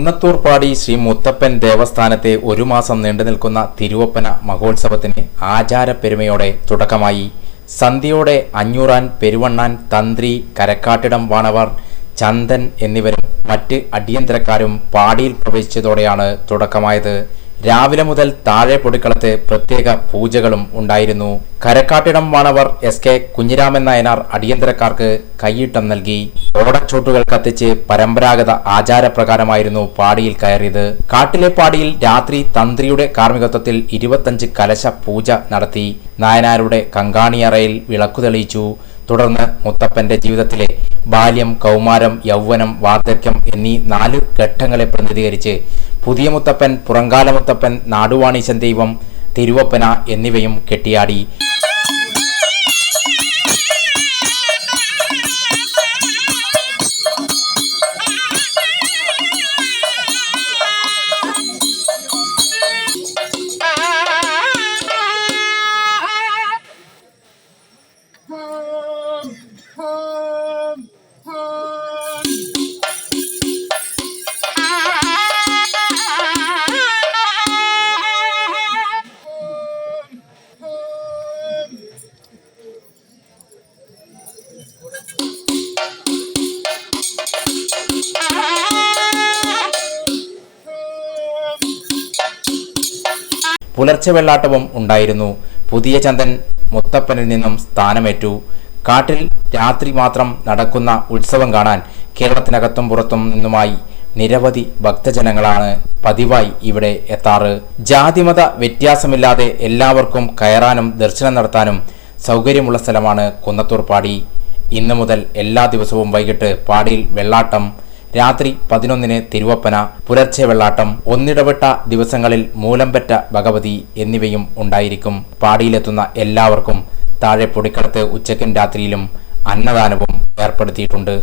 കുന്നത്തൂർപ്പാടി ശ്രീ മുത്തപ്പൻ ദേവസ്ഥാനത്തെ ഒരു മാസം നീണ്ടു നിൽക്കുന്ന തിരുവപ്പന മഹോത്സവത്തിന് ആചാരപ്പെരുമയോടെ തുടക്കമായി. സന്ധ്യയോടെ അഞ്ഞൂറാൻ പെരുവണ്ണാൻ തന്ത്രി കരക്കാട്ടിടം വാണവർ ചന്ദൻ എന്നിവരും മറ്റ് അടിയന്തരക്കാരും പാടിയിൽ പ്രവേശിച്ചതോടെയാണ് തുടക്കമായത്. രാവിലെ മുതൽ താഴെ പൊടിക്കളത്ത് പ്രത്യേക പൂജകളും ഉണ്ടായിരുന്നു. കരക്കാട്ടിടം വാണവർ എസ് കെ കുഞ്ഞിരാമൻ നായനാർ അടിയന്തരക്കാർക്ക് കൈയിട്ടം നൽകി. ഓടച്ചോട്ടുകൾ കത്തിച്ച് പരമ്പരാഗത ആചാരപ്രകാരമായിരുന്നു പാടിയിൽ കയറിയത്. കാട്ടിലെ പാടിയിൽ രാത്രി തന്ത്രിയുടെ കാർമ്മികത്വത്തിൽ ഇരുപത്തഞ്ച് കലശ പൂജ നടത്തി. നായനാരുടെ കങ്കാണിയറയിൽ വിളക്കു തെളിയിച്ചു. തുടർന്ന് മുത്തപ്പന്റെ ജീവിതത്തിലെ ബാല്യം കൗമാരം യൗവനം വാർദ്ധക്യം എന്നീ നാല് ഘട്ടങ്ങളെ പ്രതിനിധീകരിച്ച് പുതിയ മുത്തപ്പൻ പുറങ്കാല മുത്തപ്പൻ നാടുവാണീശൻ ദൈവം തിരുവപ്പന എന്നിവയും കെട്ടിയാടി. പുലർച്ചെ വെള്ളാട്ടവും ഉണ്ടായിരുന്നു. പുതിയ ചന്ദൻ മുത്തപ്പനിൽ നിന്നും സ്ഥാനമേറ്റു. കാട്ടിൽ രാത്രി മാത്രം നടക്കുന്ന ഉത്സവം കാണാൻ കേരളത്തിനകത്തും പുറത്തും നിന്നുമായി നിരവധി ഭക്തജനങ്ങളാണ് പതിവായി ഇവിടെ എത്താറ്. ജാതിമത വ്യത്യാസമില്ലാതെ എല്ലാവർക്കും കയറാനും ദർശനം നടത്താനും സൗകര്യമുള്ള സ്ഥലമാണ് കുന്നത്തൂർ പാടി ഇന്നു മുതൽ എല്ലാ ദിവസവും വൈകിട്ട് പാടിയിൽ വെള്ളാട്ടം രാത്രി പതിനൊന്നിന് തിരുവപ്പന പുലർച്ചെ വെള്ളാട്ടം ഒന്നിടവിട്ട ദിവസങ്ങളിൽ മൂലംപെറ്റ ഭഗവതി എന്നിവയും ഉണ്ടായിരിക്കും. പാടിയിലെത്തുന്ന എല്ലാവർക്കും താഴെ പൊടിക്കളത്ത് ഉച്ചയ്ക്കും രാത്രിയിലും അന്നദാനവും ഏർപ്പെടുത്തിയിട്ടുണ്ട്.